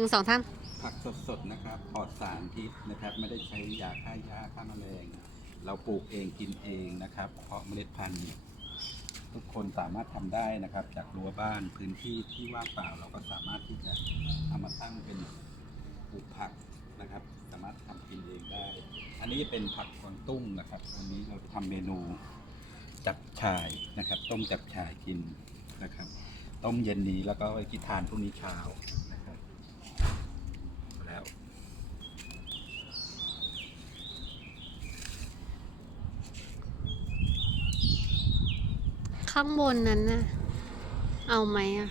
นึ่งสองท่านผักสดๆนะครับปลอดสารพิษนะครับ ไม่ได้ใช้ยาฆ่าหญ้าฆ่าแมลง เราปลูกเองกินเองนะครับ เพาะเมล็ดพันธุ์ทุกคนสามารถทำได้นะครับ จากรั้วบ้านพื้นที่ที่ว่างเปล่าเราก็สามารถที่จะเอามาตั้งเป็นปลูกผักนะครับ สามารถทำกินเองได้ อันนี้เป็นผักกวางตุ้งนะครับวันนี้เราจะทำเมนูจับชายนะครับ ต้มจับชายกินนะครับ ต้มเย็นนี้แล้วก็ไว้กินทานพรุ่งนี้เช้านะครับ แล้ว ข้างบนนั้นน่ะ เอาไหมอะ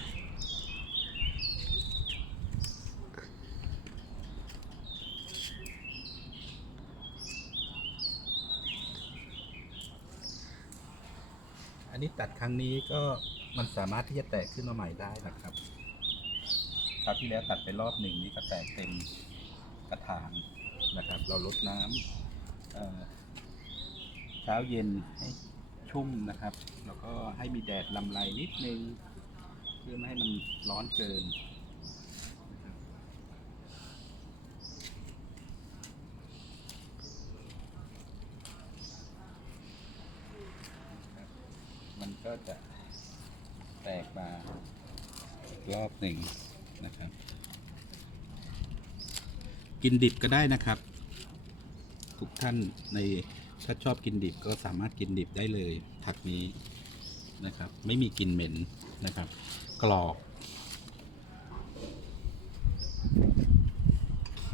อันนี้ตัดครั้งนี้ก็มันสามารถที่จะแตกขึ้นมาใหม่ได้นะครับ คราวที่แล้วตัดไปรอบหนึ่งนี่ก็แตกเต็มกระถางนะครับ เราลดน้ำเอ่อเช้าเย็นให้ ชุ่มนะครับ แล้วก็ให้มีแดดลำไรนิดนึง เพื่อไม่ให้มันร้อนเกินมันก็จะแตกมารอบหนึ่งนะครับ กินดิบก็ได้นะครับ ทุกท่านใน ถ้าชอบกินดิบก็สามารถกินดิบได้เลย ผักนี้นะครับ ไม่มีกลิ่นเหม็นนะครับ กรอบ โอเค